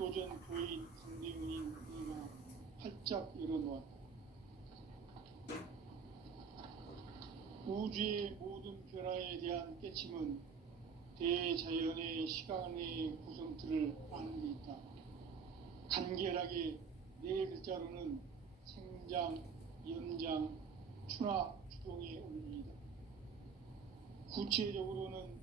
미륵도전 도인 강대훈인 내가 활짝 열어놓았다. 우주의 모든 변화에 대한 깨침은 대자연의 시간의 구성틀을 아는 데 있다. 간결하게 네 글자로는 생장, 연장, 추나 추동의 원리이다. 구체적으로는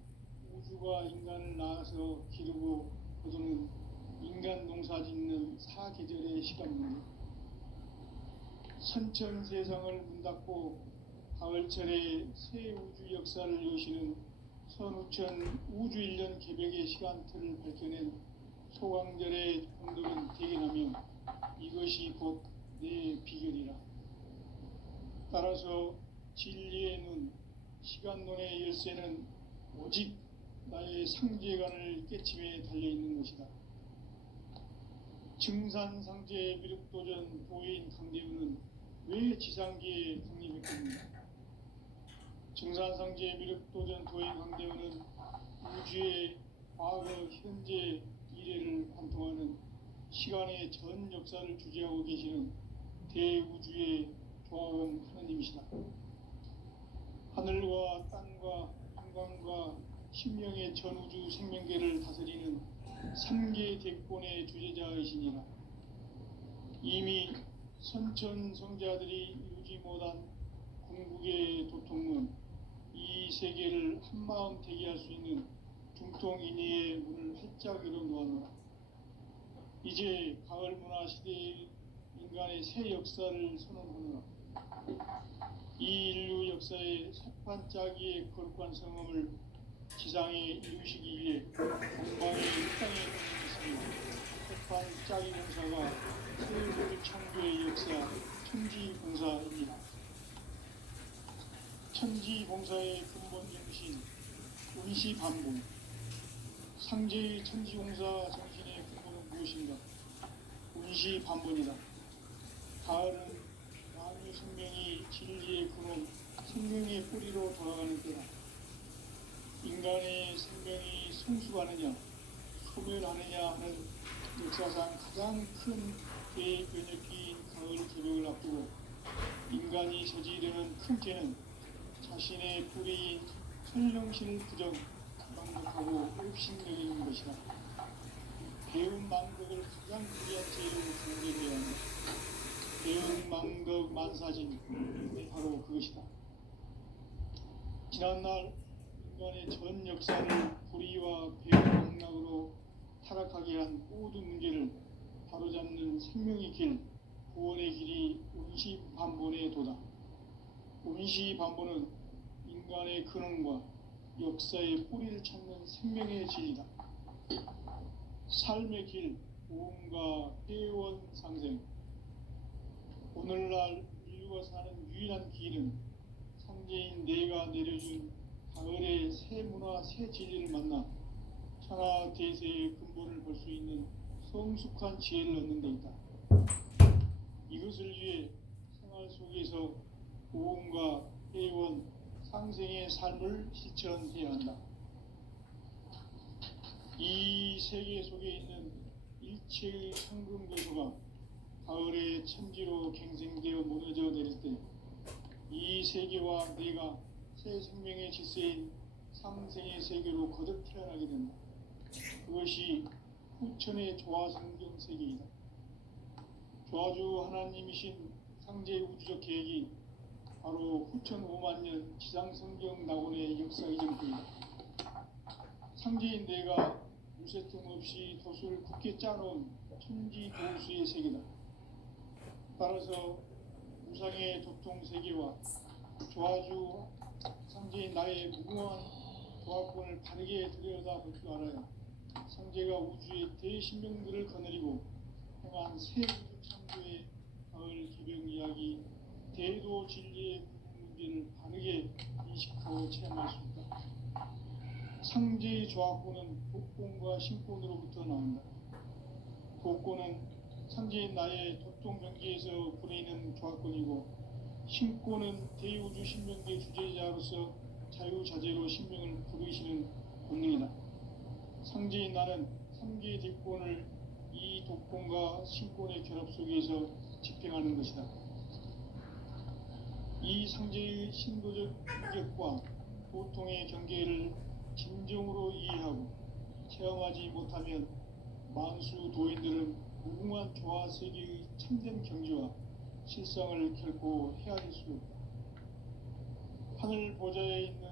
우주가 인간을 낳아서 기르고 거두는 인간 농사 짓는 사계절의 시간입니다. 선천 세상을 문닫고 가을철에 새 우주 역사를 여시는 선우천 우주 1년 개벽의 시간틀을 밝혀낸 소강절의 공덕은 대견하며 이것이 곧 내 비결이라. 따라서 진리의 눈, 시간론의 열쇠는 오직 나의 상제관을 깨침에 달려있는 것이다. 증산상제 미륵도전 도인 강대훈은 왜 지상계에 강림했겠는가? 증산상제 미륵도전 도인 강대훈은 우주의 과거, 현재, 미래를 관통하는 시간의 전 역사를 주재하고 계시는 대우주의 조화원 하느님이시다. 하늘과 땅과 인간과 신명의 전우주 생명계를 다스리는 3계 대권의 주제자이시니라. 이미 선천성자들이 이루지 못한 궁극의 도통문, 이 세계를 한마음 대기할 수 있는 중통인의의 문을 활짝 열어놓았노라. 이제 가을 문화 시대의 인간의 새 역사를 선언하노라. 이 인류 역사의 새판짜기의 거룩한 성험을 지상에 이루시기 위해 동방의 땅에 건립했으며 새판짜기 공사가 새 우주 창조의 역사 천지공사입니다. 천지공사의 근본 정신 운시반복. 상제의 천지공사 정신의 근본은 무엇인가? 운시반복이다. 가을은 만유 생명이 진리의 근원, 생명의 뿌리로 돌아가는 때다. 인간의 생명이 성숙하느냐, 소멸하느냐 하는 역사상 가장 큰 대변혁기인 가을 개벽을 앞두고 인간이 저지르는 큰 죄는 자신의 뿌리인 천령신을 부정, 망극하고 өв신여기는 것이다. 배운 망극을 가장 불리한 죄로 경계해야 한다. 배운 망극 만사진, 바로 그것이다. 지난날 인간의 전 역사를 불의와 배운 망락으로 타락하게 한 모든 문제를 바로잡는 생명의 길, 구원의 길이 운시반본의 도다. 운시반본은 인간의 근원과 역사의 뿌리를 찾는 생명의 진리다. 삶의 길, 보험과 회원 상생. 오늘날 인류가 사는 유일한 길은 상제인 내가 내려준 가을의 새 문화, 새 진리를 만나 천하 대세의 근본을 볼 수 있는 성숙한 지혜를 얻는 데 있다. 이것을 위해 생활 속에서 보험과 회원, 상생의 삶을 실천해야 한다. 이 세계 속에 있는 일체의 상금교수가 가을의 천지로 갱생되어 무너져 내릴 때 이 세계와 내가 새 생명의 질서인 상생의 세계로 거듭 태어나게 된다. 그것이 후천의 조화성경 세계이다. 조화주 하나님이신 상제 우주적 계획이 바로 후천 5만년 지상성경 낙원의 역사 이전부이다. 상제인 내가 물새틈 없이 도수를 굳게 짜놓은 천지도수의 세계다. 따라서 우상의 도통 세계와 조화주 상제인 나의 무궁한 조화권을 바르게 들여다볼 줄 알아야 상제가 우주의 대신명들을 거느리고 행한 새 우주 창조의 가을 개벽 이야기, 대도 진리의 문제를 바르게 인식하고 체험할 수 있다. 상제의 조화권은 독권과 신권으로부터 나온다. 독권은 상제인 나의 도통 경계에서 보내는 조화권이고, 신권은 대우주 신명계 주제자로서 자유자재로 신명을 부르시는 본능이다. 상제인 나는 3계 대권을 이 육군과 신권의 결합 속에서 집행하는 것이다. 이 상제의 신도적 위력과 고통의 경계를 진정으로 이해하고 체험하지 못하면 만수 도인들은 무궁한 조화 세계의 참된 경지와 실상을 결코 헤아릴 수 없다. 하늘 보좌에 있는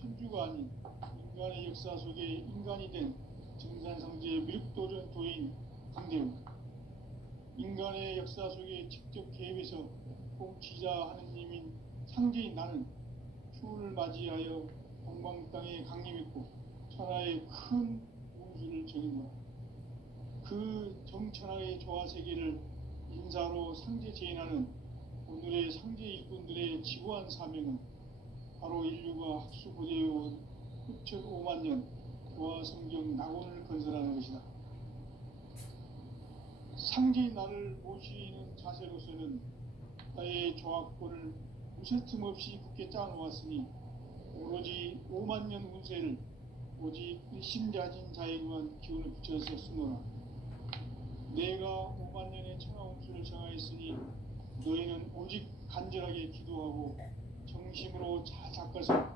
천주가 아닌 인간의 역사 속에 인간이 된 증산상제 미륵도전 도인 강대우, 인간의 역사 속에 직접 개입해서 통치자 하느님인 상제인 나는 추운을 맞이하여 동방 땅에 강림했고 천하의 큰 운수를 정인노라. 그 정천하의 조화 세계를 인사로 상제 제인하는 오늘의 상제 일꾼들의 지구한 사명은 바로 인류가 학수고대해온 흡천 5만 년 조화 성경 낙원을 건설하는 것이다. 상제인 나를 모시는 자세로서는 나의 조화권을 무쇠틈 없이 굳게 짜놓았으니 오로지 5만 년 운세를 오직 일심자진 자에게만 기운을 붙여서 쓰노라. 내가 5만 년의 천하 운수를 정하였으니 너희는 오직 간절하게 기도하고 정심으로 잘 닦아서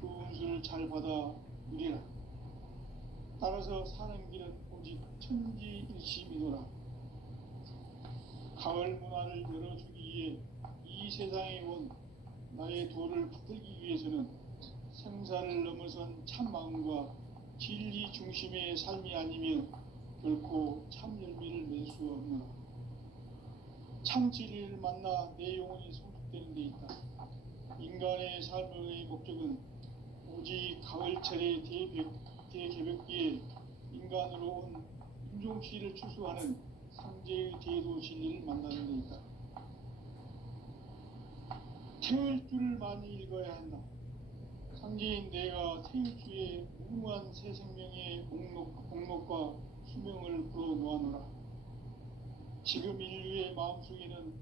그 운수를 잘 받아 누리라. 따라서 사는 길은 오직 천지일심이노라. 가을 문화를 열어주기 위해 이 세상에 온 나의 도를 붙들기 위해서는 생사를 넘어선 참마음과 진리 중심의 삶이 아니면 결코 참 열매를 맺을 수 없노라. 참 진리를 만나 내 영혼이 성숙되는 데 있다. 인간의 삶의 목적은 오직 가을철의 대개벽기에 인간으로 온 인종시를 추수하는 상제의 대도 진리를 만나는 데 있다. 태울 줄을 많이 읽어야 한다. 상제인 내가 태울주의 무궁한 새 생명의 목록과 수명을 불어놓아노라. 지금 인류의 마음속에는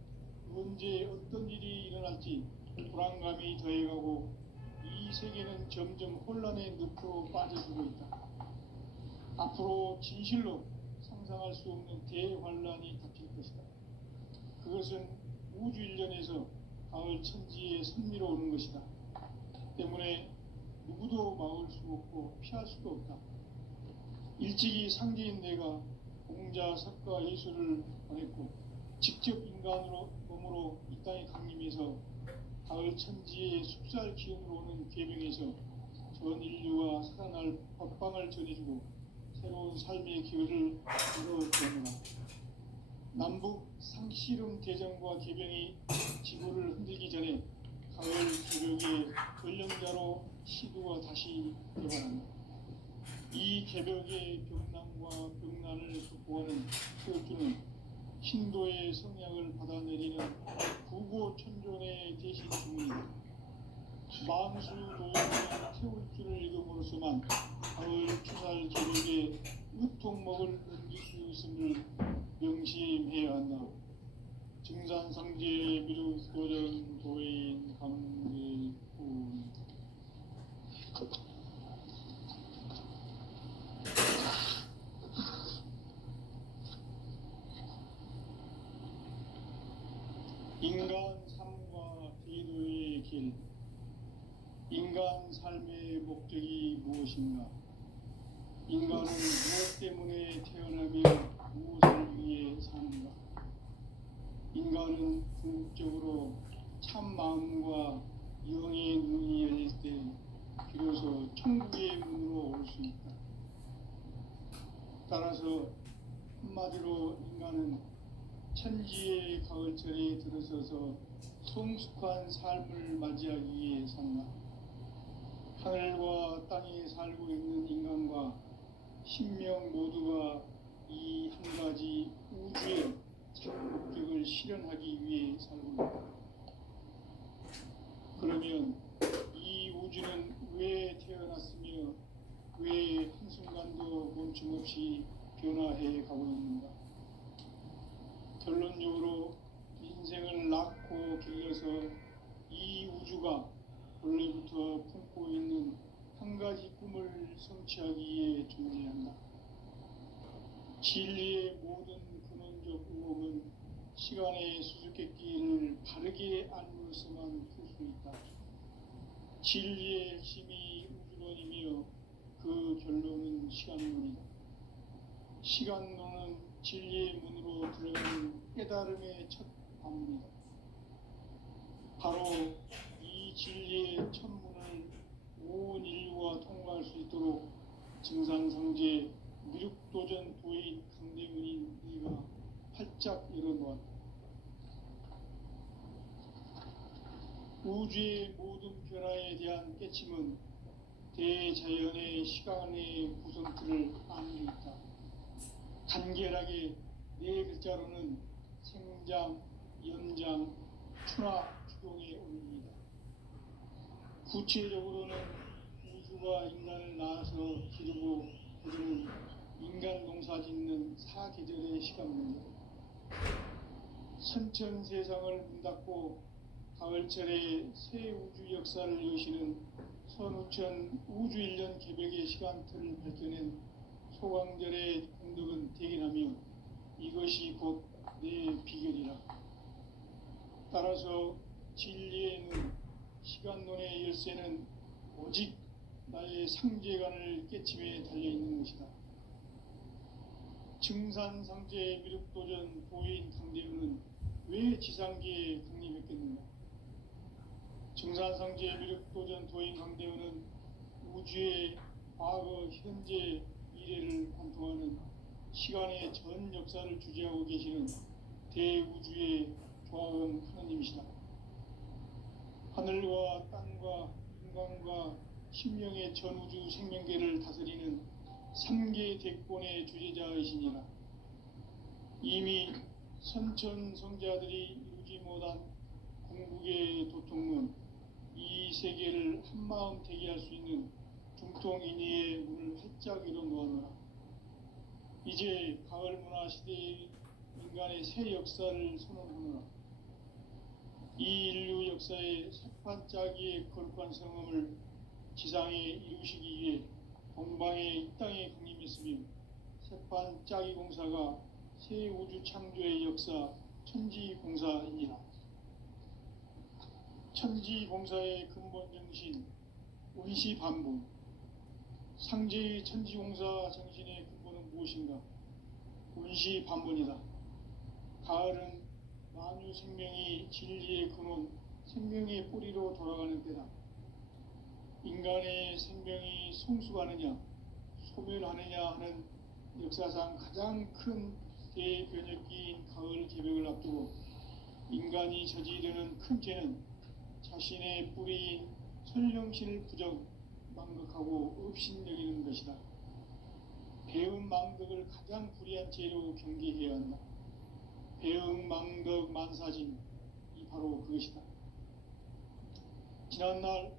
언제 어떤 일이 일어날지 불안감이 더해가고 이 세계는 점점 혼란의 늪으로 빠져들고 있다. 앞으로 진실로 상상할 수 없는 대환란이 닥칠 것이다. 그것은 우주 일련에서 가을 천지에 선미로 오는 것이다. 때문에 누구도 막을 수 없고 피할 수도 없다. 일찍이 상제인 내가 공자, 석가, 예수를 보냈고 직접 인간으로 몸으로 이 땅에 강림해서 가을 천지의 숲살 기운으로 오는 계명에서 전 인류와 살아날 법방을 전해주고 새로운 삶의 기회를 열어주노라. 남북 상씨름 대전과 개병이 지구를 흔들기 전에 가을 개벽의 전령자로 시도가 다시 개발한다. 이 개벽의 병난과 병난을 극복하는 태울주는 신도의 성향을 받아내리는 구고천존의 대신 주문이다. 만수 도인의 태울주를 읽음으로써만 가을 추살 개벽의 의통목을 넘길 수 있음을 명심해야 한다. 증산상제 미륵도전 도인 강대훈. 인간 삶과 대도의 길. 인간 삶의 목적이 무엇인가? 인간은 무엇 때문에 태어나며 무엇을 위해 사는가? 인간은 궁극적으로 참 마음과 영의 눈이 열릴 때 비로소 천국의 문으로 올 수 있다. 따라서 한마디로 인간은 천지의 가을철에 들어서서 성숙한 삶을 맞이하기 위해 산다. 하늘과 땅에 살고 있는 인간과 신명 모두가 이 한 가지 우주의 참 목적을 실현하기 위해 살고 있다. 그러면 이 우주는 왜 태어났으며 왜 한순간도 멈춤없이 변화해 가고 있는가? 결론적으로 인생을 낳고 길러서 이 우주가 원래부터 품고 있는 한 가지 꿈을 성취하기 위해 존재한다. 진리의 모든 근원적 의혹은 시간의 수수께끼를 바르게 알므로서만 풀 수 있다. 진리의 핵심이 우주론이며 그 결론은 시간론이다. 시간론은 진리의 문으로 들어가는 깨달음의 첫 방문이다. 바로 이 진리의 첫 문을 온 인류가 통과할 수 있도록 증산상제 미륵도전 도인 강대문인 네가 활짝 열어놓았다. 우주의 모든 변화에 대한 깨침은 대자연의 시간의 구성틀을 아는 데 있다. 간결하게 네 글자로는 생장, 연장, 추나 추동의 원리이다. 구체적으로는 우주가 인간을 낳아서 기르고 거두는 인간 농사 짓는 사계절의 시간입니다. 선천 세상을 문 닫고 가을철에 새 우주 역사를 여시는 선우천 우주 1년 개벽의 시간틀을 밝혀낸 소강절의 공덕은 대견하며 이것이 곧 내 비결이라. 따라서 진리에는 시간론의 열쇠는 오직 나의 상제관을 깨침에 달려있는 것이다. 증산상제 미륵도전 도인 강대우는 왜 지상계에 강림했겠는가? 증산상제 미륵도전 도인 강대우는 우주의 과거, 현재, 미래를 관통하는 시간의 전 역사를 주재하고 계시는 대우주의 조화원 하느님이시다. 하늘과 땅과 인간과 신명의 전우주 생명계를 다스리는 3계 대권의 주제자이시니라. 이미 선천성자들이 이루지 못한 궁극의 도통문, 이 세계를 한마음 대기할 수 있는 중통인의의 문을 활짝 열어놓았노라. 이제 가을 문화 시대의 인간의 새 역사를 선언하노라. 이 인류 역사의 새판짜기의 거룩한 성음을 지상에 이루시기 위해 동방의 이 땅에 강림했으며 새판짜기 공사가 새 우주 창조의 역사 천지공사이니라. 천지공사의 근본 정신 원시반복. 상제의 천지공사 정신의 근본은 무엇인가? 원시반복이다. 가을은 만유 생명이 진리의 근원, 생명의 뿌리로 돌아가는 때다. 인간의 생명이 성숙하느냐, 소멸하느냐 하는 역사상 가장 큰 대변혁기인 가을 개벽을 앞두고 인간이 저지르는 큰 죄는 자신의 뿌리인 설령신을 부정, 망극하고 업신여기는 것이다. 배음 망덕을 가장 불의한 죄로 경계해야 한다. 배음 망덕 만사짐이 바로 그것이다. 지난날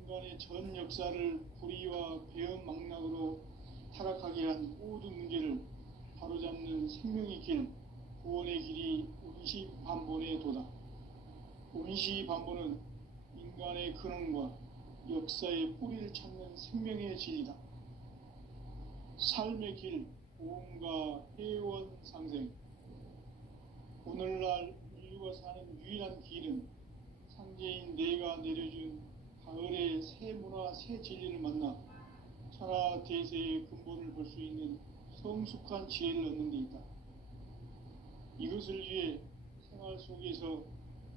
인간의 전 역사를 불의와 배음 망락으로 타락하게 한 모든 문제를 바로잡는 생명의 길, 구원의 길이 원시반본의 도다. 원시반본은 인간의 근원과 역사의 뿌리를 찾는 생명의 진리다. 삶의 길, 보험과 회원 상생. 오늘날 인류가 사는 유일한 길은 상제인 내가 내려준 가을의 새 문화, 새 진리를 만나 천하 대세의 근본을 볼 수 있는 성숙한 지혜를 얻는 데 있다. 이것을 위해 생활 속에서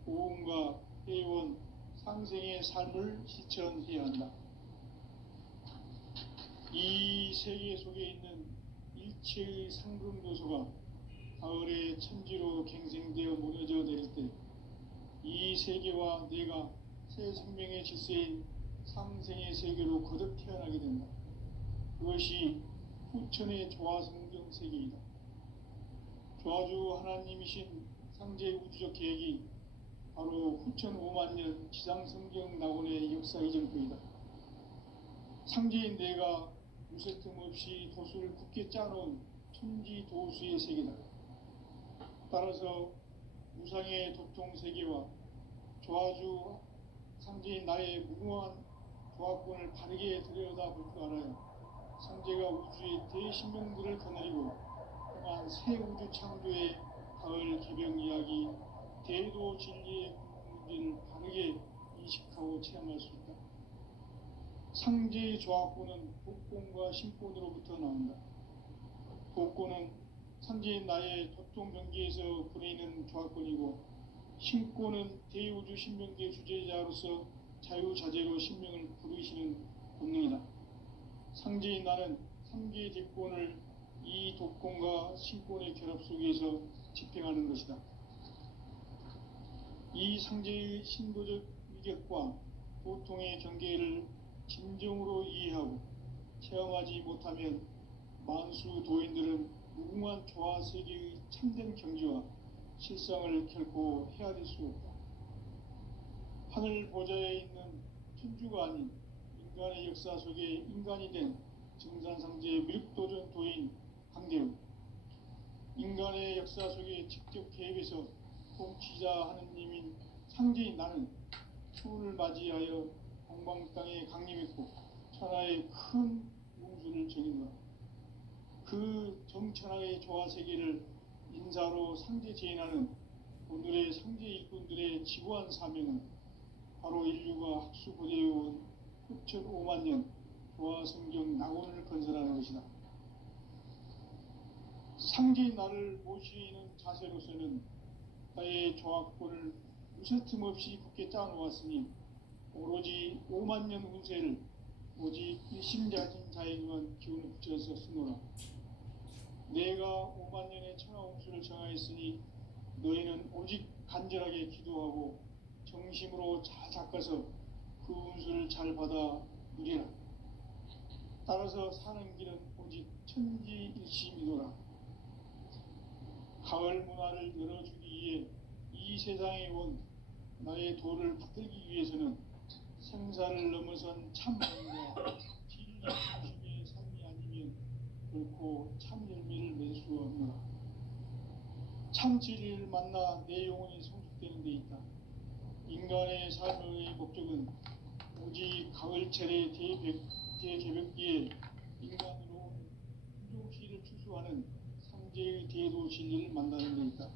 보험과 회원, 상생의 삶을 실천해야 한다. 이 세계 속에 있는 일체의 상금도소가 가을의 천지로 갱생되어 무너져 내릴 때 이 세계와 내가 새 생명의 질서인 상생의 세계로 거듭 태어나게 된다. 그것이 후천의 조화성경 세계이다. 조화주 하나님이신 상제 우주적 계획이 바로 후천 5만 년 지상성경 낙원의 역사 이전부이다. 상제인 내가 무쇠 틈 없이 도수를 굳게 짜놓은 천지 도수의 세계다. 따라서 무상의 도통 세계와 조화주 상제인 나의 무궁한 조화권을 바르게 들여다볼 줄 알아야 상제가 우주의 대신명들을 거느리고 통한 새 우주 창조의 가을 개병 이야기, 대도 진리의 문제를 바르게 인식하고 체험할 수 있다. 상제의 조합구는 복권과 신권으로부터 나온다. 복권은 상제인 나의 도통 경계에서 부리는 조합권이고, 신권은 대우주 신명계 주제자로서 자유자재로 신명을 부르시는 본능이다. 상제인 나는 3개의 대권을 이 독권과 신권의 결합 속에서 집행하는 것이다. 이 상제의 신도적 위격과 보통의 경계를 진정으로 이해하고 체험하지 못하면 만수 도인들은 무궁한 조화 세계의 참된 경지와 실상을 결코 헤아릴 수 없다. 하늘 보좌에 있는 천주가 아닌 인간의 역사 속에 인간이 된 증산상제의 미륵도전 도인 강대우, 인간의 역사 속에 직접 개입해서 통치자 하느님인 상제인 나는 추운을 맞이하여 동방 땅에 강림했고 천하의 큰 웅수를 정인노라. 그 정천하의 조화 세계를 인사로 상제 제인하는 오늘의 상제 일꾼들의 지구한 사명은 바로 인류가 학수고대해온 흡천 5만 년 조화 성경 낙원을 건설하는 것이다. 상제인 나를 모시는 자세로서는 나의 조합권을 무쇠틈 없이 굳게 짜놓았으니 오로지 5만 년 운세를 오직 일심자진 자에게만 기운을 붙여서 쓰노라. 내가 5만 년의 천하운수를 정하였으니 너희는 오직 간절하게 기도하고 정심으로 잘 닦아서 그 운수를 잘 받아 누리라. 따라서 사는 길은 오직 천지일심이노라. 가을 문화를 열어주기 위해 이 세상에 온 나의 도를 받들기 위해서는 생사를 넘어선 참선과 진리 중심의 삶이 아니면 결코 참 열매를 맺을 수 없노라. 참 진리를 만나 내 영혼이 성숙되는 데 있다. 인간의 삶의 목적은 오직 가을철의 대개벽기에 인간으로 부족시를 추수하는 상제의 대도 진리를 만나는 데 있다.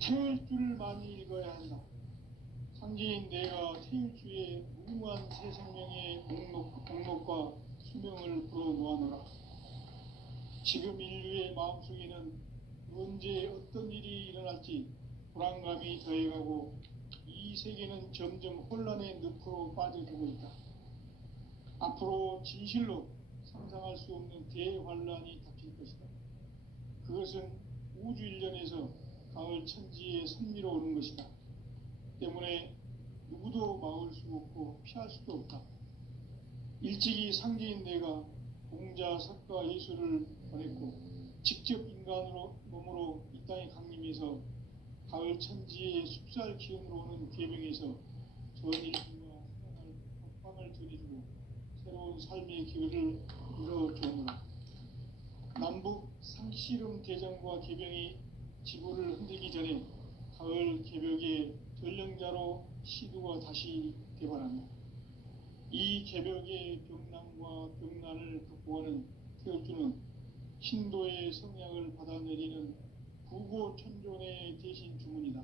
태울 줄을 많이 읽어야 한다. 상제인 내가 태울주의 무궁한 새 생명의 목록과 수명을 불어놓아노라. 지금 인류의 마음속에는 언제 어떤 일이 일어날지 불안감이 더해가고 이 세계는 점점 혼란의 늪으로 빠져들고 있다. 앞으로 진실로 상상할 수 없는 대환란이 닥칠 것이다. 그것은 우주 일련에서 가을 천지의 섭리로 오는 것이다. 때문에 누구도 막을 수 없고 피할 수도 없다. 일찍이 상제인 내가 공자, 석가, 예수를 보냈고 직접 인간으로 몸으로 이 땅에 강림해서 가을 천지의 숲살 기운으로 오는 계명에서 전 인류와 태어날 법방을 들이주고 새로운 삶의 기회를 이뤄주노라. 남북 상씨름 대전과 계병이 지구를 흔들기 전에 가을 개벽의 전령자로 시두가 다시 개발한다. 이 개벽의 병난과 병난을 극복하는 태울주는 신도의 성향을 받아내리는 부고천존의 대신 주문이다.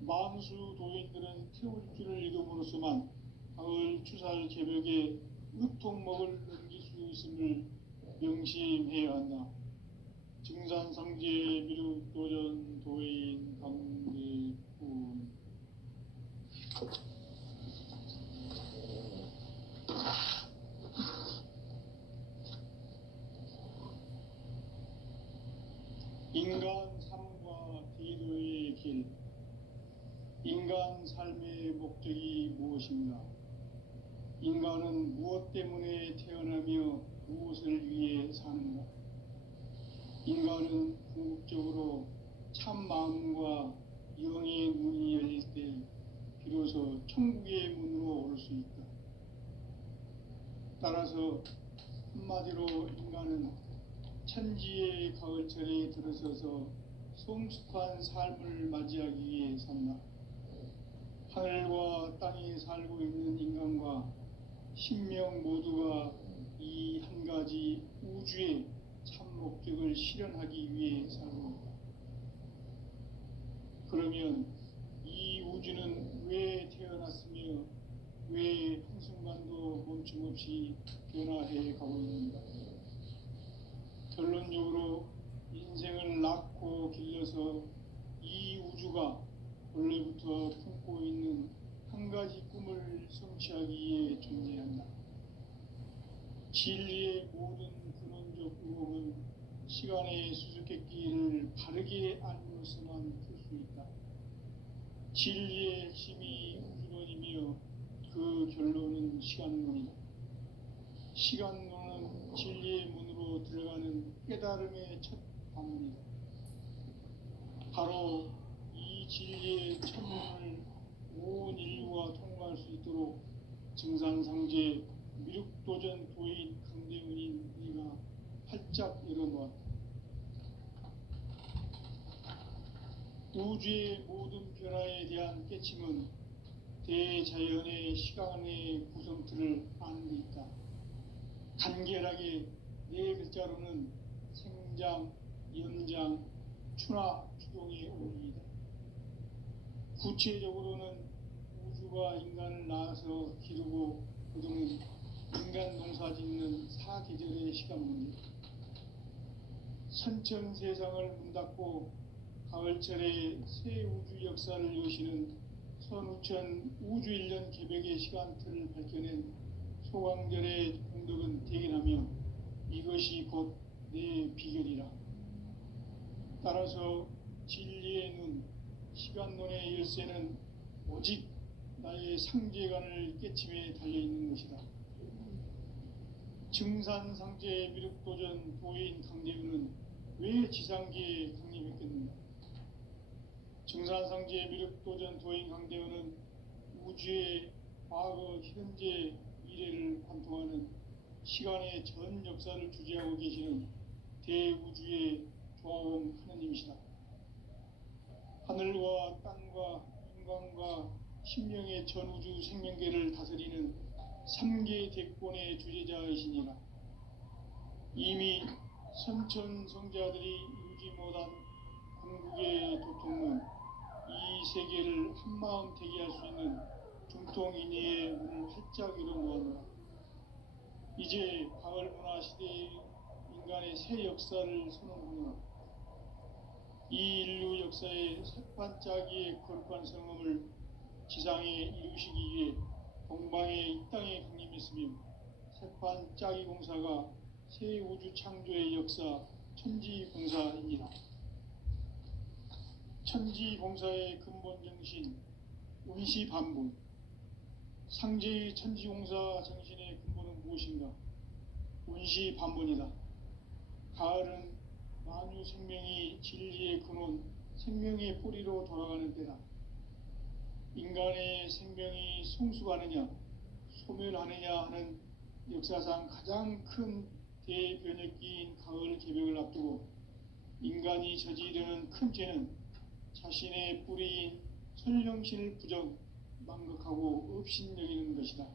만수 도인들은 태울주를 읽음으로써만 가을 추살 개벽에 으통먹을 넘길 수 있음을 명심해야 한다. 증산상제 미륵도전 도인 강대군. 인간 삶과 대도의 길. 인간 삶의 목적이 무엇인가? 인간은 무엇 때문에 태어나며 무엇을 위해 사는가? 인간은 궁극적으로 참 마음과 영의 문이 열릴 때 비로소 천국의 문으로 올 수 있다. 따라서 한마디로 인간은 천지의 가을철에 들어서서 성숙한 삶을 맞이하기 위해 산다. 하늘과 땅에 살고 있는 인간과 신명 모두가 이 한 가지 우주의 참 목적을 실현하기 위해 살아옵니다. 그러면 이 우주는 왜 태어났으며 왜 한순간도 멈춤없이 변화해 가고 있는가? 결론적으로 인생을 낳고 길러서 이 우주가 원래부터 품고 있는 한 가지 꿈을 성취하기 위해 존재한다. 진리의 모든 근원적 의혹은 시간의 수수께끼를 바르게 알므로서만 풀 수 있다. 진리의 핵심이 우주론이며 그 결론은 시간론이다. 시간론은 진리의 문으로 들어가는 깨달음의 첫 관문이다. 바로 이 진리의 첫 문을 온 인류가 통과할 수 있도록 증산상제 미륵도전 도인 강대훈인 네가 활짝 열어놓았다. 우주의 모든 변화에 대한 깨침은 대자연의 시간의 구성틀을 아는 데 있다. 간결하게 네 글자로는 생장, 연장, 추나 추동의 원리이다. 구체적으로는 우주가 인간을 낳아서 기르고 거두는 인간 농사 짓는 사계절의 시간 문제, 선천 세상을 문 닫고 가을철에 새 우주 역사를 여시는 선우천 우주 1년 개벽의 시간틀을 밝혀낸 소강절의 공덕은 대견하며 이것이 곧 내 비결이라. 따라서 진리의 눈, 시간론의 열쇠는 오직 나의 상제관을 깨침에 달려있는 것이다. 증산상제 미륵도전 도인 강대훈은 왜 지상계에 강림했겠는가? 증산상제 미륵도전 도인 강대훈은 우주의 과거, 현재, 미래를 관통하는 시간의 전 역사를 주재하고 계시는 대우주의 조화원 하느님이시다. 하늘과 땅과 인간과 신명의 전우주 생명계를 다스리는 3계 대권의 주제자이시니라. 이미 선천성자들이 이루지 못한 궁극의 도통은 이 세계를 한마음 되게 할 수 있는 중통인의의 문을 활짝 열어놓았노라. 이제 가을 문화 시대의 인간의 새 역사를 선언하노라. 이 인류 역사의 새반짝이의 거룩한 성음을 지상에 이루시기 위해 동방의 이 땅에 강림했으며 새반짝이 공사가 새 우주 창조의 역사 천지공사입니다. 천지공사의 근본 정신 운시반분, 상제의 천지공사 정신의 근본은 무엇인가? 운시반분이다. 가을은 만유 생명이 진리의 근원, 생명의 뿌리로 돌아가는 때다. 인간의 생명이 성숙하느냐, 소멸하느냐 하는 역사상 가장 큰 대변혁기인 가을 개벽을 앞두고 인간이 저지르는 큰 죄는 자신의 뿌리인 설령신을 부정, 망각하고 업신여기는 것이다.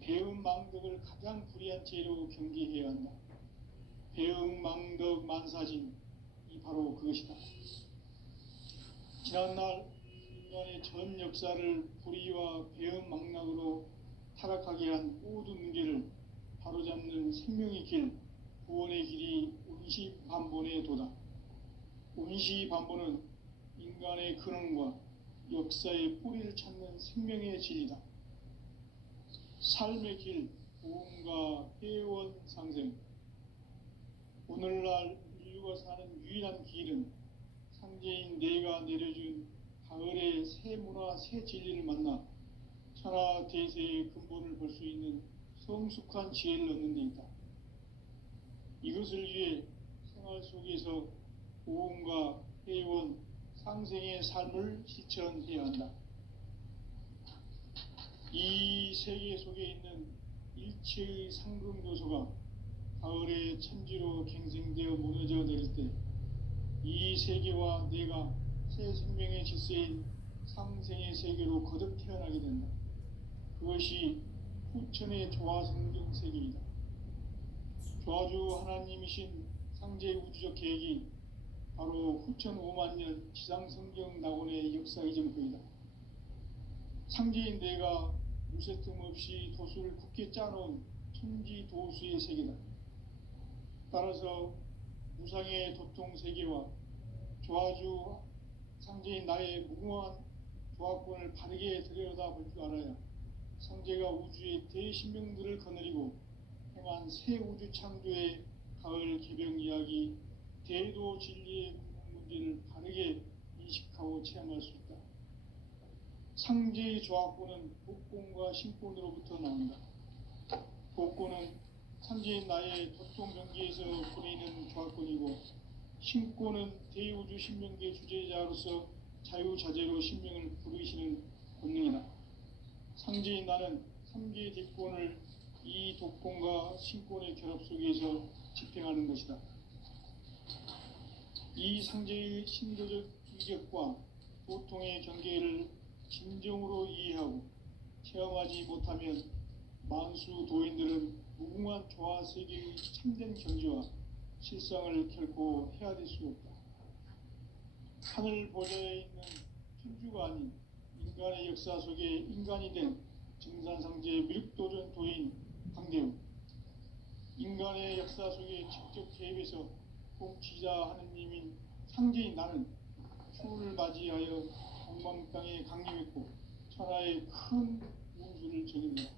배음 망덕을 가장 불의한 죄로 경계해야 한다. 배음 망덕 만사진, 이 바로 그것이다. 지난날 인간의 전 역사를 불의와 배음 망락으로 타락하게 한 모든 문제를 바로잡는 생명의 길, 구원의 길이 운시반본의 도다. 운시반본은 인간의 근원과 역사의 뿌리를 찾는 생명의 진리다. 삶의 길, 부흥과 회원 상생. 오늘날 인류가 사는 유일한 길은 상제인 내가 내려준 가을의 새 문화, 새 진리를 만나 천하 대세의 근본을 볼 수 있는 성숙한 지혜를 얻는 데 있다. 이것을 위해 생활 속에서 부흥과 회원, 상생의 삶을 실천해야 한다. 이 세계 속에 있는 일체의 상금 요소가 가을의 천지로 갱생되어 무너져 내릴 때 이 세계와 내가 새 생명의 질서인 상생의 세계로 거듭 태어나게 된다. 그것이 후천의 조화성경 세계이다. 조아주 하나님이신 상제 우주적 계획이 바로 후천 5만 년 지상성경 낙원의 역사이전부이다. 상제인 내가 무쇠틈 없이 도수를 굳게 짜놓은 천지 도수의 세계다. 따라서 무상의 도통 세계와 조아주 상제인 나의 무궁한 조합권을 바르게 들여다볼 줄 알아야 상제가 우주의 대신명들을 거느리고 행한 새 우주 창조의 가을 개병 이야기, 대도 진리의 궁극 문제를 바르게 인식하고 체험할 수 있다. 상제의 조합권은 복권과 신권으로부터 나온다. 복권은 상제인 나의 도통 경계에서 보내는 조합권이고, 신권은 대우주 신명계 주제자로서 자유자재로 신명을 부르시는 권능이다. 상제인 나는 3개의 대권을 이 독권과 신권의 결합 속에서 집행하는 것이다. 이 상제의 신도적 규격과 보통의 경계를 진정으로 이해하고 체험하지 못하면 만수 도인들은 무궁한 조화 세계의 참된 경지와 실상을 결코 헤아릴 수 없다. 하늘 보좌에 있는 천주가 아닌 인간의 역사 속에 인간이 된 증산상제 밀도전 도인 강대우, 인간의 역사 속에 직접 개입해서 통치자 하느님인 상제인 나는 추운을 맞이하여 동방 땅에 강림했고 천하의 큰 운수를 전입니다.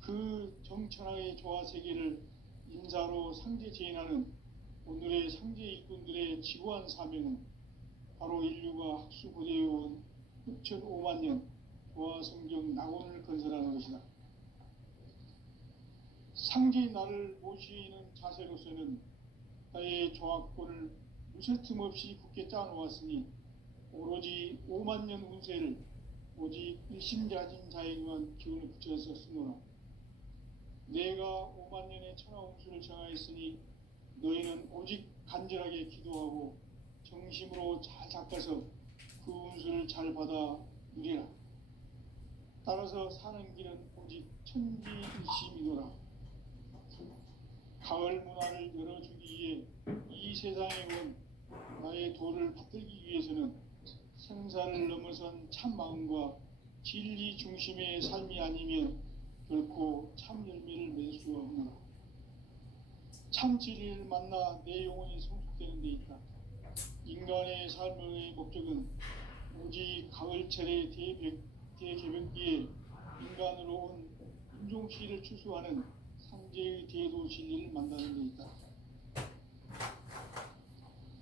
그 정천하의 조화 세계를 인사로 상제 제인하는 오늘의 상제 일꾼들의 지고한 사명은 바로 인류가 학수고대해온 6,500만 년 조화 성경 낙원을 건설하는 것이다. 상제인 나를 모시는 자세로서는 나의 조합권을 무쇠틈 없이 굳게 짜놓았으니 오로지 5만 년 운세를 오직 일심자진 자에게만 기운을 붙여서 쓰노라. 내가 5만 년의 천하 운수를 정하였으니 너희는 오직 간절하게 기도하고 정심으로 잘 닦아서 그 운수를 잘 받아 누리라. 따라서 사는 길은 오직 천지일심이노라. 가을 문화를 열어주기 위해 이 세상에 온 나의 도를 받들기 위해서는 생사를 넘어선 참 마음과 진리 중심의 삶이 아니면 결코 참 열매를 맺을 수 없노라. 참 진리를 만나 내 영혼이 성숙되는 데 있다. 인간의 삶의 목적은 오직 가을철의 대개벽기에 인간으로 온 인종시를 추수하는 상제의 대도 진리를 만나는 데 있다.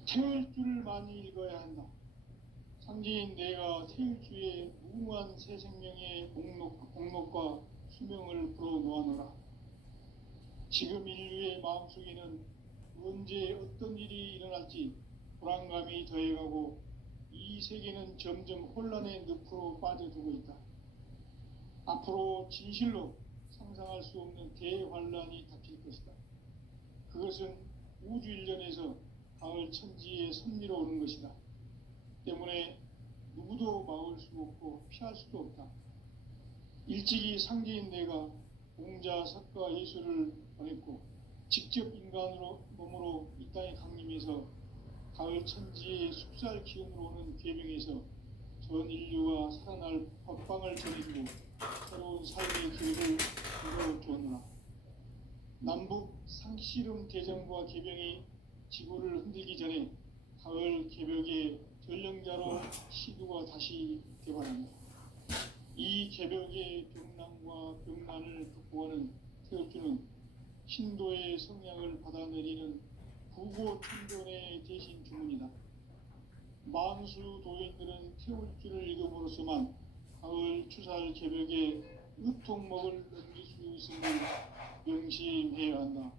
태울 줄을 많이 읽어야 한다. 상제인 내가 태울 주의 무궁한 새 생명의 목록과 수명을 불어놓아노라. 지금 인류의 마음속에는 언제 어떤 일이 일어날지 불안감이 더해가고 이 세계는 점점 혼란의 늪으로 빠져들고 있다. 앞으로 진실로 상상할 수 없는 대환란이 닥칠 것이다. 그것은 우주 일련에서 가을 천지에 섭리로 오는 것이다. 때문에 누구도 막을 수 없고 피할 수도 없다. 일찍이 상제인 내가 공자, 석가, 예수를 보냈고 직접 인간으로 몸으로 이 땅에 강림해서 가을 천지의 숲살 기운으로 오는 괴병에서 전 인류가 살아날 법방을 전해주고 새로운 삶의 길을 열어주었노라. 남북 상씨름 대전과 개병이 지구를 흔들기 전에 가을 개벽의 전령자로 시두가 다시 개발한다. 이 개벽의 병난과 병난을 극복하는 태엽주는 신도의 성향을 받아내리는 부고 천존의 대신 주문이다. 만수 도인들은 태울주를 읽음으로써만 가을 추살 개벽의 의통목을 넘길 수 있음을 명심해야 한다.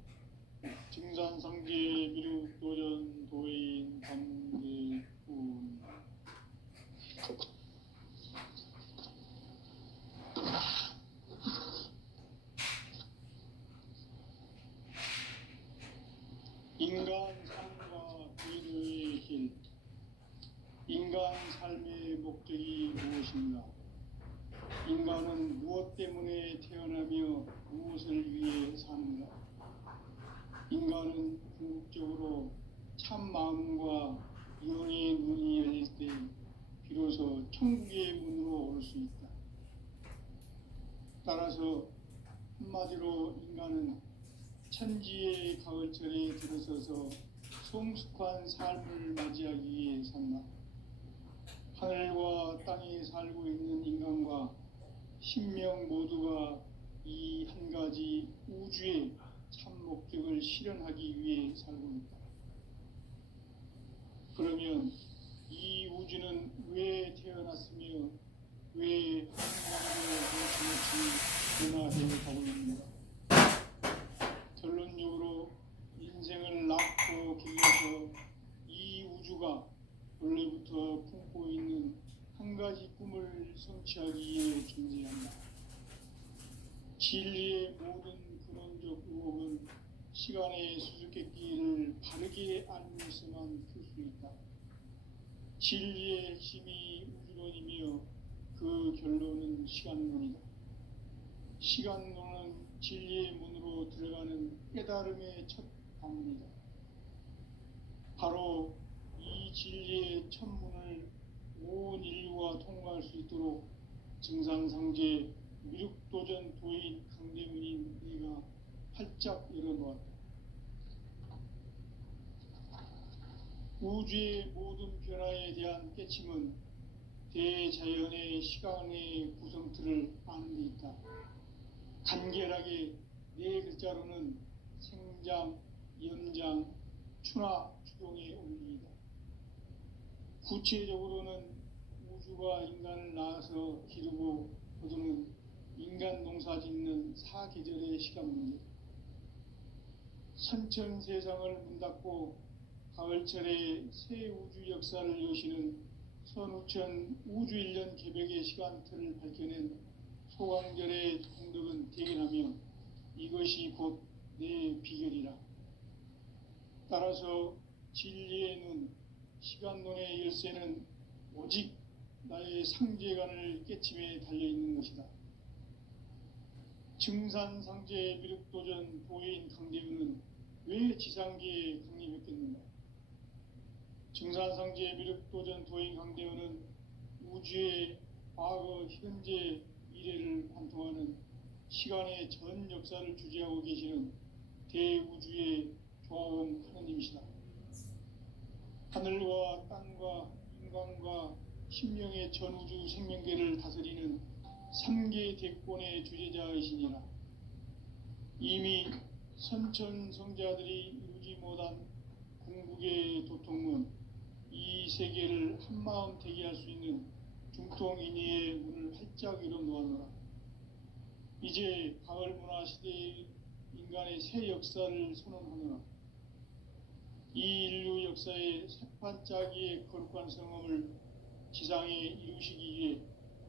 증산상제 미륵도전 도인 감대군. 인간 삶과 의료의 길. 인간 삶의 목적이 무엇인가? 인간은 무엇 때문에 태어나며 무엇을 위해 사는가? 인간은 궁극적으로 참 마음과 영의 눈이 열릴 때 비로소 천국의 문으로 올 수 있다. 따라서 한마디로 인간은 천지의 가을철에 들어서서 성숙한 삶을 맞이하기 위해 산다. 하늘과 땅에 살고 있는 인간과 신명 모두가 이 한 가지 우주의 참 목적을 실현하기 위해 살고 있다. 그러면 이 우주는 왜 태어났으며 왜 한가지로 변화되어 가고 있는가? 결론적으로 인생을 낳고 길러서 이 우주가 원래부터 품고 있는 한 가지 꿈을 성취하기 위해 존재한다. 진리의 모든 근원적 의혹은 시간의 수수께끼를 바르게 알면서만 풀 수 있다. 진리의 핵심이 우주론이며 그 결론은 시간론이다. 시간론은 진리의 문으로 들어가는 깨달음의 첫 방문이다. 바로 이 진리의 첫 문을 온 인류가 통과할 수 있도록 증산상제 미륵도전 도인 강대문인 네가 활짝 열어놓았다. 우주의 모든 변화에 대한 깨침은 대자연의 시간의 구성틀을 아는 데 있다. 간결하게 네 글자로는 생장, 연장, 추나 추동의 원리이다. 구체적으로는 우주가 인간을 낳아서 기르고 거두는 인간 농사 짓는 사계절의 시간 문제, 선천 세상을 문 닫고 가을철에 새 우주 역사를 여시는 선우천 우주 1년 개벽의 시간틀을 밝혀낸 소강절의 공덕은 대견하며 이것이 곧 내 비결이라. 따라서 진리의 눈, 시간론의 열쇠는 오직 나의 상제관을 깨침에 달려있는 것이다. 증산상제 미륵도전 도인 강대문은 왜 지상계에 강림했겠는가? 증산상제 미륵도전 도인 강대문은 우주의 과거, 현재, 미래를 관통하는 시간의 전 역사를 주재하고 계시는 대우주의 조화원 하느님이시다. 하늘과 땅과 인간과 신명의 전우주 생명계를 다스리는 3개 대권의 주재자이시니라. 이미 선천성자들이 이루지 못한 궁극의 도통문, 이 세계를 한마음 되게 할 수 있는 중통인의의 문을 활짝 열어놓았노라. 이제 가을 문화 시대의 인간의 새 역사를 선언하노라. 이 인류 역사의 새판짜기의 거룩한 성험을 지상에 이루시기 위해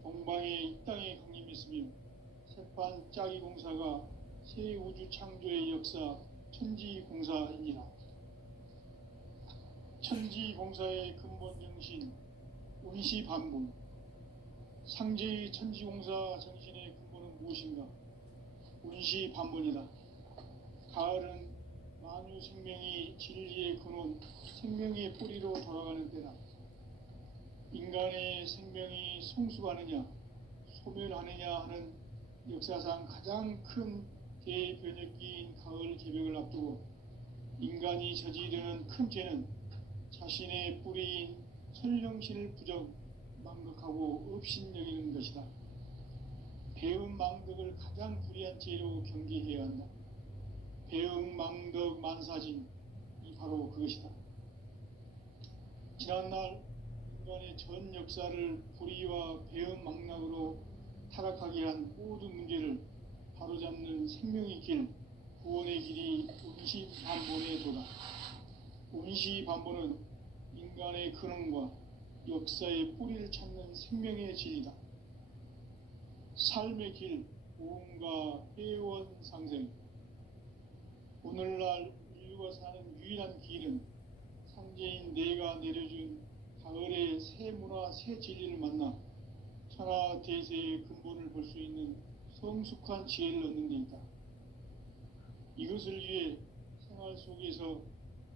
동방의 이 땅에 강림했으며 새판짜기 공사가 새 우주 창조의 역사 천지공사이니라. 천지공사의 근본 정신 운시반분, 상제의 천지공사 정신의 근본은 무엇인가? 운시반분이다. 가을은 만유 생명이 진리의 근원, 생명의 뿌리로 돌아가는 때다. 인간의 생명이 성숙하느냐, 소멸하느냐 하는 역사상 가장 큰 대변혁기인 가을 개벽을 앞두고 인간이 저지르는 큰 죄는 자신의 뿌리인 설령신을 부정, 망극하고 업신여기는 것이다. 배음 망덕을 가장 불의한 죄로 경계해야 한다. 배음 망덕 만사진, 이 바로 그것이다. 지난날 인간의 전 역사를 불의와 배음 망락으로 타락하게 한 모든 문제를 바로잡는 생명의 길, 구원의 길이 운시반본의 도다. 운시반본은 인간의 근원과 역사의 뿌리를 찾는 생명의 진리다. 삶의 길, 보험과 회원 상생. 오늘날 인류가 사는 유일한 길은 상제인 내가 내려준 가을의 새 문화, 새 진리를 만나 천하 대세의 근본을 볼 수 있는 성숙한 지혜를 얻는 데 있다. 이것을 위해 생활 속에서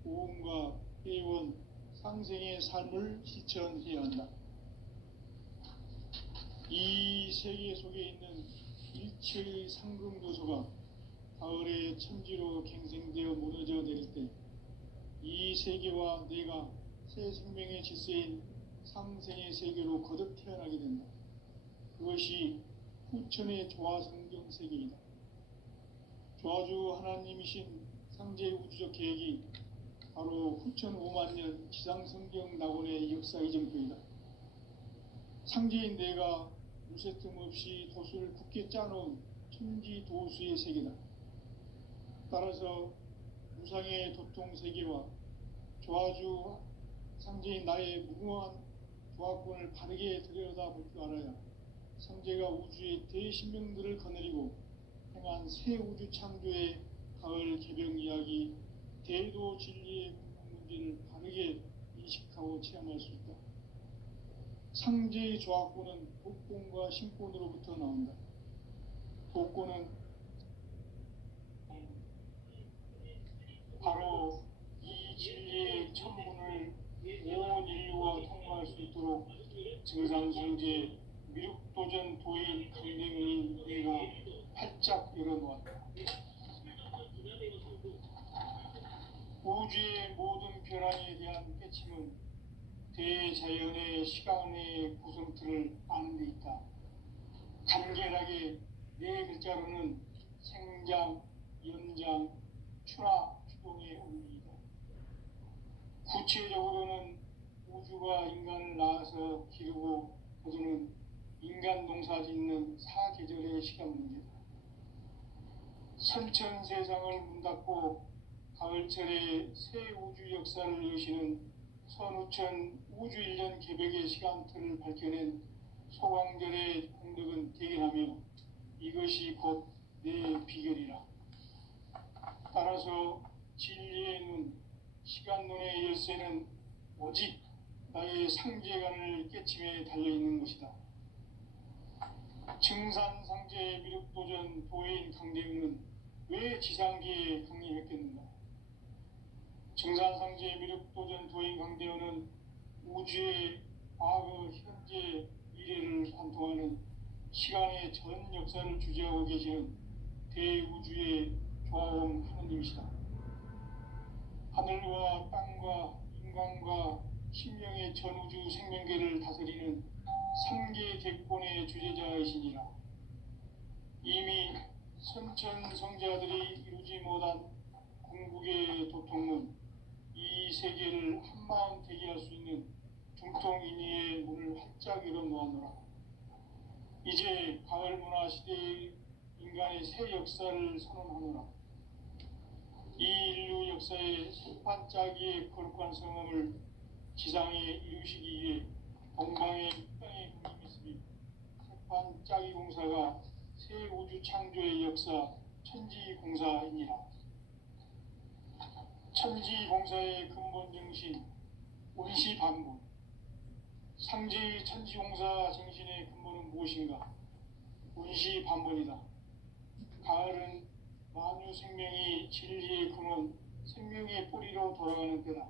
보험과 회원, 상생의 삶을 실천해야 한다. 이 세계 속에 있는 일체의 상금도서가 가을의 천지로 갱생되어 무너져 내릴 때 이 세계와 내가 새 생명의 질서인 상생의 세계로 거듭 태어나게 된다. 그것이 후천의 조화성경 세계이다. 조화주 하나님이신 상제 우주적 계획이 바로 후천 5만 년 지상성경 낙원의 역사 이정표이다. 상제인 내가 무쇠틈 없이 도수를 굳게 짜놓은 천지 도수의 세계다. 따라서 무상의 도통 세계와 조화주 상제인 나의 무궁한 조화권을 바르게 들여다볼 줄 알아야 상제가 우주의 대신명들을 거느리고 행한 새 우주 창조의 가을 개병 이야기, 대도 진리의 문제를 바르게 인식하고 체험할 수 있다. 상제의 조화권은 복권과 신권으로부터 나온다. 복권은 바로 이 진리의 천문을 온 인류가 통과할 수 있도록 증산성제 미륵도전 도인 강령의 내가 활짝 열어놓았다. 우주의 모든 변화에 대한 깨침은 대자연의 시간의 구성틀을 아는 데 있다. 간결하게 네 글자로는 생장, 연장, 추나 추동의 원리이다. 구체적으로는 우주가 인간을 낳아서 기르고 거두는 인간 농사 짓는 사계절의 시간 문제다. 선천 세상을 문 닫고 가을철에 새 우주 역사를 여시는 선우천 우주 1년 개벽의 시간틀을 밝혀낸 소광절의 공덕은 대견하며 이것이 곧 내 비결이라. 따라서 진리의 눈, 시간론의 열쇠는 오직 나의 상제관을 깨침에 달려있는 것이다. 증산상제 미륵도전 도인 강대웅은 왜 지상계에 강림했겠는가? 증산상제 미륵도전 도인 강대웅은 우주의 과거, 현재, 미래를 관통하는 시간의 전 역사를 주재하고 계시는 대우주의 조화원 하느님이시다. 하늘과 땅과 인간과 신명의 전우주 생명계를 다스리는 삼계 대권의 주제자이시니라. 이미 선천 성자들이 이루지 못한 궁극의 도통은 이 세계를 한마음 되게 할 수 있는 중통인의의 문을 활짝 열어놓았노라. 이제 가을 문화 시대의 인간의 새 역사를 선언하노라. 이 인류 역사의 반짝이의 거룩한 성험을 지상에 이루시기 위해 동방의 땅의 국립 있으니 반짝이 공사가 새 우주 창조의 역사 천지공사이니라. 천지공사의 근본 정신 원시반복. 상제의 천지공사 정신의 근본은 무엇인가? 원시반복이다. 가을은 만유 생명이 진리의 근원, 생명의 뿌리로 돌아가는 때다.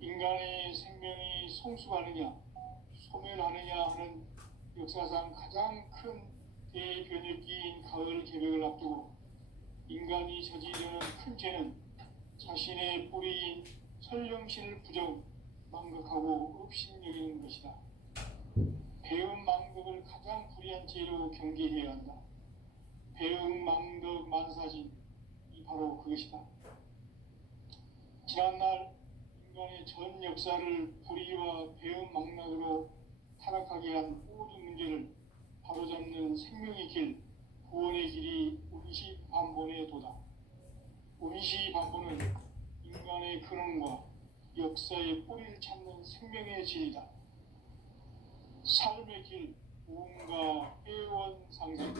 인간의 생명이 성숙하느냐, 소멸하느냐 하는 역사상 가장 큰 대변혁기인 가을 개벽을 앞두고 인간이 저지르는 큰 죄는 자신의 뿌리인 설령신을 부정, 망각하고 업신여기는 것이다. 배음 망덕을 가장 불의한 죄로 경계해야 한다. 배음 망덕 만사진, 이 바로 그것이다. 지난날 인간의 전 역사를 불의와 배음 망락으로 타락하게 한 모든 문제를 바로잡는 생명의 길, 구원의 길이 원시반본의 도다. 원시반본은 인간의 근원과 역사의 뿌리를 찾는 생명의 진이다. 삶의 길, 무언가 회원 상생.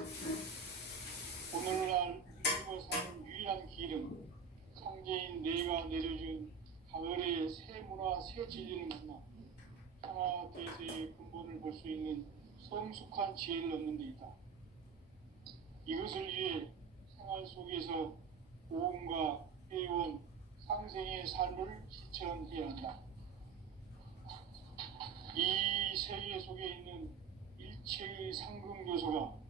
오늘날 인류가 사는 유일한 길은 상제인 내가 내려준 가을의 새 문화, 새 진리를 만나 하나 대세의 근본을 볼 수 있는 성숙한 지혜를 얻는 데 있다. 이것을 위해 생활 속에서 보험과 해온 상생의 삶을 실천해야 한다. 이 세계 속에 있는 일체의 상급 요소가